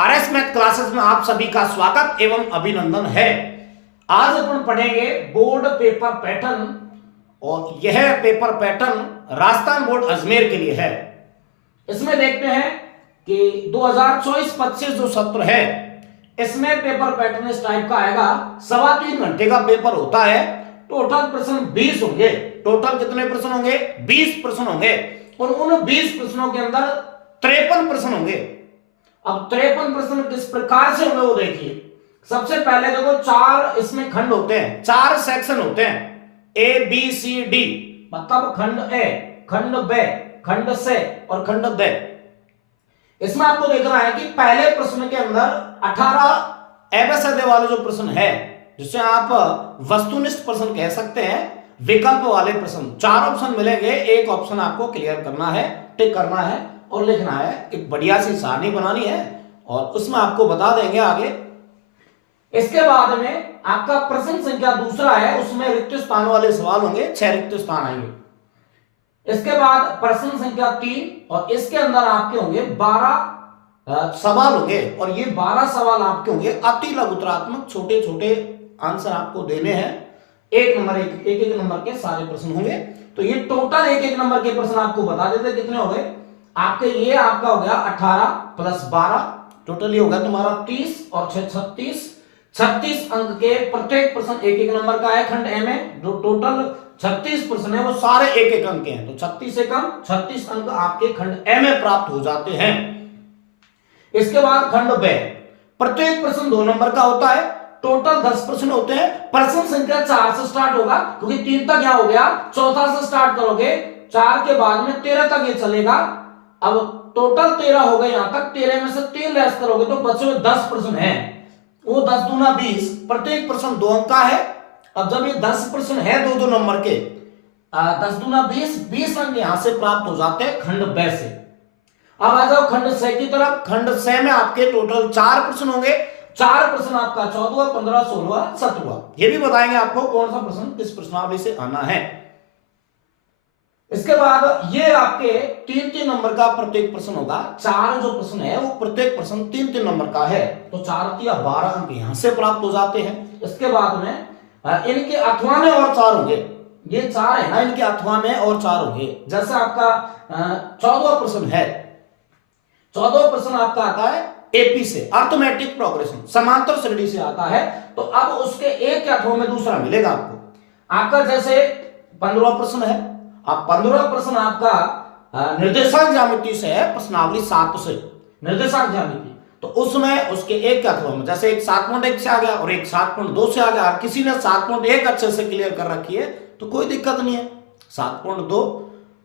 RS math classes में आप सभी का स्वागत एवं अभिनंदन है। आज अपन पढ़ेंगे बोर्ड पेपर पैटर्न और यह paper pattern Rajasthan board Ajmer के लिए है। इसमें देखते हैं कि 2024-25 जो सत्र है इसमें पेपर पैटर्न इस टाइप का आएगा। 3.25 घंटे का पेपर होता है। टोटल प्रश्न 20 होंगे। टोटल कितने प्रश्न होंगे? 20 प्रश्न होंगे और उन 20 प्रश्नों के अंदर 53 प्रश्न होंगे। अब 53 प्रश्न किस प्रकार से होंगे वो देखिए। सबसे पहले देखो 4 इसमें खंड होते हैं, 4 सेक्शन होते हैं, ए बी सी डी, मतलब खंड ए, खंड बे, खंड से और खंड दे। इसमें आपको देखना है कि पहले प्रश्न के अंदर 18 एबेसडे वाले जो प्रश्न है, जिसे आप वस्तुनिष्ठ प्रश्न कह सकते हैं, विकल्प वाले प्रश्न, 4 ऑप्शन मिलेंगे। एक ऑप्शन आपको क्लियर करना है, टिक करना है और लिखना है। एक बढ़िया सी सारणी बनानी है और उसमें आपको बता देंगे आगे। इसके बाद में आपका प्रश्न संख्या दूसरा है, उसमें रिक्त स्थान वाले सवाल होंगे, 6 रिक्त स्थान आएंगे। इसके बाद प्रश्न संख्या 3 और इसके अंदर आपके होंगे 12 सवाल होंगे और ये 12 सवाल आपके होंगे अति लघुतरात्मक, छोटे छोटे आंसर आपको देने हैं। एक नंबर के सारे प्रश्न होंगे। तो ये टोटल एक नंबर के प्रश्न आपको बता देते कितने हो गए आपके। ये आपका हो गया 18 प्लस 12, टोटल ये होगा तुम्हारा 30 और 6 36 अंक के प्रत्येक प्रश्न एक नंबर का है। खंड ए में जो टोटल 36 प्रश्न है वो सारे एक अंक के हैं, तो 36 से कम 36 अंक आपके खंड ए में प्राप्त हो जाते हैं। इसके बाद खंड बे, प्रत्येक प्रश्न 2 नंबर का होता है। टोटल 10 प्रश्न होते हैं। प्रश्न संख्या 4 से स्टार्ट होगा क्योंकि 3 तक यहां हो गया, चौथा से स्टार्ट करोगे, 4 के बाद में 13 तक ये चलेगा। अब टोटल 13 हो गए, यहां तक 13 में से 3 लेस करोगे तो बचे हुए 10 प्रश्न हैं। वो 10 दूना 20, प्रत्येक प्रश्न 2 अंक का है। अब जब ये 10 प्रश्न है 2-2 नंबर के, 10 दूना 20 अंक यहां से प्राप्त हो जाते हैं खंड बे से। अब आ जाओ खंड से की तरफ। खंड से में आपके टोटल 4 प्रश्न होंगे। 4 प्रश्न आपका 14, 15, 16, 17। ये भी बताएंगे आपको कौन सा प्रश्न किस प्रश्नावली से आना है। इसके बाद ये आपके 3-3 नंबर का प्रत्येक प्रश्न होगा। 4 जो प्रश्न है वो प्रत्येक प्रश्न 3-3 नंबर का है, तो 4 या 12 अंक यहां से प्राप्त हो जाते हैं। इसके बाद में इनके अथवा में और 4 होंगे। ये 4 है ना, इनके अथवा में और 4 होंगे। जैसे आपका 14 प्रश्न है, 14 प्रश्न आपका आता है एपी से, अर्थमेटिक प्रोग्रेशन, समांतर श्रेणी से आता है। तो अब उसके एक के अथवा में दूसरा मिलेगा आपको। आपका जैसे 15 प्रश्न है, अब 15 प्रश्न आपका निर्देशांक ज्यामिति से है, प्रश्नावली 7 से निर्देशांक ज्यामिति। तो उसमें उसके एक के अथवा में, जैसे एक 7.1 से आ गया और एक 7.2 से आ गया। किसी ने 7.1 अच्छे से क्लियर कर रखी है तो कोई दिक्कत नहीं है। 7.2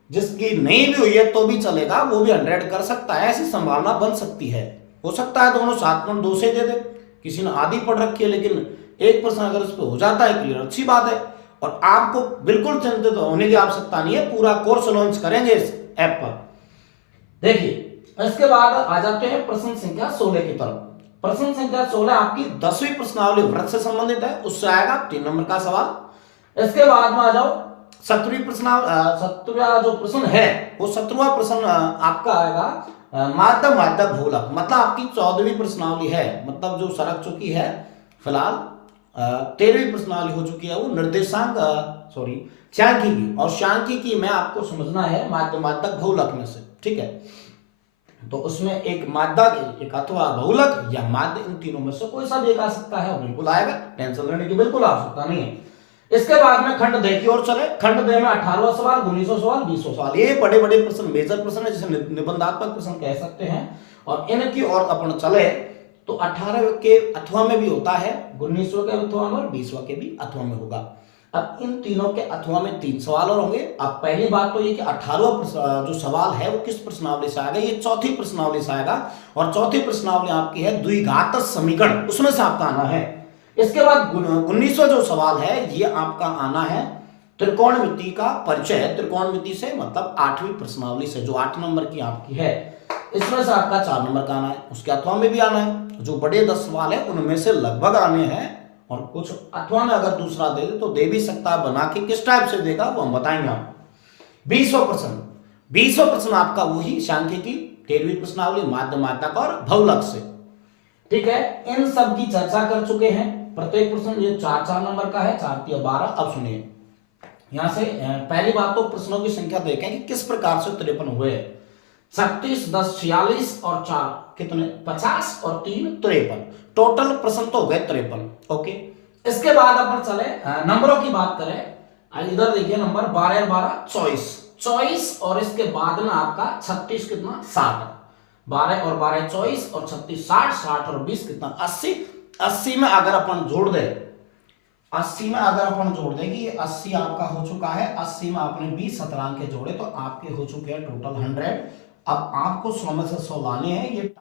जिसकी नहीं भी हुई है तो भी चलेगा, वो भी 100 कर सकता है, ऐसी संभावना बन सकती है। हो सकता है दोनों 7.2 से दे दे। किसी ने आधी पढ़ रखी है लेकिन एक प्रश्न अगर उस पर हो जाता है क्लियर, अच्छी बात है। और आपको बिल्कुल चिंतित होने की आवश्यकता नहीं है, पूरा कोर्स लॉन्च करेंगे इस ऐप पर। देखिए इसके बाद आ जाते हैं प्रश्न संख्या 16 की तरफ। प्रश्न संख्या 16 आपकी 10वीं प्रश्नावली वृत्त से संबंधित है, उससे आएगा 3 नंबर का सवाल। इसके बाद में आ जाओ 17वां जो प्रश्न है वो 17वां प्रश्न आपका आएगा माध्य भूलक, मतलब आपकी 14वीं प्रश्नावली है, मतलब जो सरक चुकी है फिलहाल। 13वीं प्रश्नावली हो चुकी है वो निर्देशांक सांख्यिकी, और सांख्यिकी में आपको समझना है माध्यक बहुलक में से, ठीक है। तो उसमें एक माध्यक, एक अथवा बहुलक या माध्य, इन तीनों में से कोई सा भी एक आ सकता है, बिल्कुल आएगा, टेंशन लेने की बिल्कुल आवश्यकता नहीं है। इसके बाद में खंड दे की ओर चले। खंड दे में 18 सवाल, 19 सवाल, 20 सवाल, ये बड़े बड़े प्रश्न, मेजर प्रश्न है, जिसे निबंधात्मक प्रश्न कह सकते हैं। और इनकी ओर अपन चले तो 18 के अथवा में भी होता है, 19वां के अथवा में और 20वां के भी अथवा में होगा। अब इन तीनों के अथवा में 3 सवाल और होंगे। अब पहली बात तो ये कि 18वां जो सवाल है वो किस प्रश्नावली से आएगा, ये चौथी प्रश्नावली से आएगा। और चौथी प्रश्नावली आपकी है द्विघात समीकरण, उसमें से आपका आना है। इसके बाद 19वां जो सवाल है ये आपका आना है त्रिकोणमिति का परिचय, त्रिकोणमिति से मतलब 8वीं प्रश्नावली से, जो 8 नंबर की आपकी है, इसमें से आपका 4 नंबर का आना है। उसके अथवा में भी आना है। जो बड़े 10 सवाल है उनमें से लगभग आने हैं, और कुछ अथवा में अगर दूसरा दे दे तो दे भी सकता है, बना के किस टाइप से देगा वो हम बताएंगे आपको। 20वां प्रश्न आपका वही सांख्यिकी 13वीं प्रश्नावली माध्यक और बहुलक से। ठीक है, इन सब की चर्चा कर चुके हैं। प्रत्येक प्रश्न ये 4-4 नंबर का है, 4 × 12। अब सुनिए यहां से पहली बात तो प्रश्नों की संख्या देखें कि किस प्रकार से 53 हुए। 36, 10, 46 और 4 कितने, 50 और 3 53। टोटल प्रश्न तो हो गए 53। ओके, इसके बाद अपन चले नंबरों की बात करें। इधर देखिए नंबर 12 और 12 24, 24 और इसके बाद में आपका 36 कितना 60। 12 और 12 24 और 36 60, 60 और 20 कितना 80। 80 में अगर अपन जोड़ दे, 80 में अगर अपन जोड़ दें कि ये 80 आपका हो चुका है, 80 में आपने 20 शतरांक के जोड़े तो आपके हो चुके हैं टोटल 100। अब आपको 100 में से 100 लाने हैं। ये